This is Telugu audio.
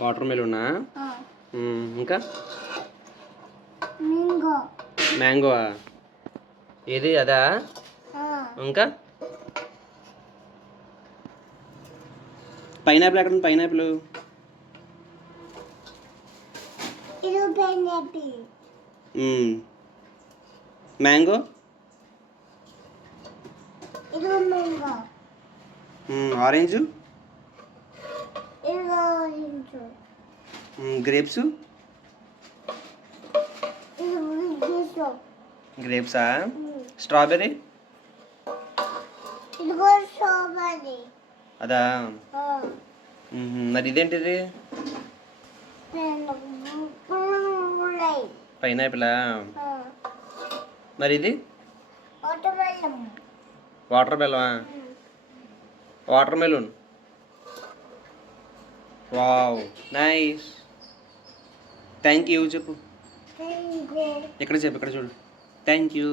వాటర్ మెలూనా? ఇంకా మ్యాంగోవా? ఏది అదా? ఇంకా పైనాపిల్ ఎక్కడ ఉంది? పైనాపిల్ మ్యాంగో ఆరెంజ్ గ్రేప్స్ గ్రేప్సా? స్ట్రాబెర్రీ అదా? మరి ఇదేంటిది? పైనాపిలా? మరి ఇది వాటర్ మెలనా? Water melon. Wow, nice. Thank you చెప్పు. ఇక్కడ చెప్పు, ఇక్కడ చూడు. Thank you.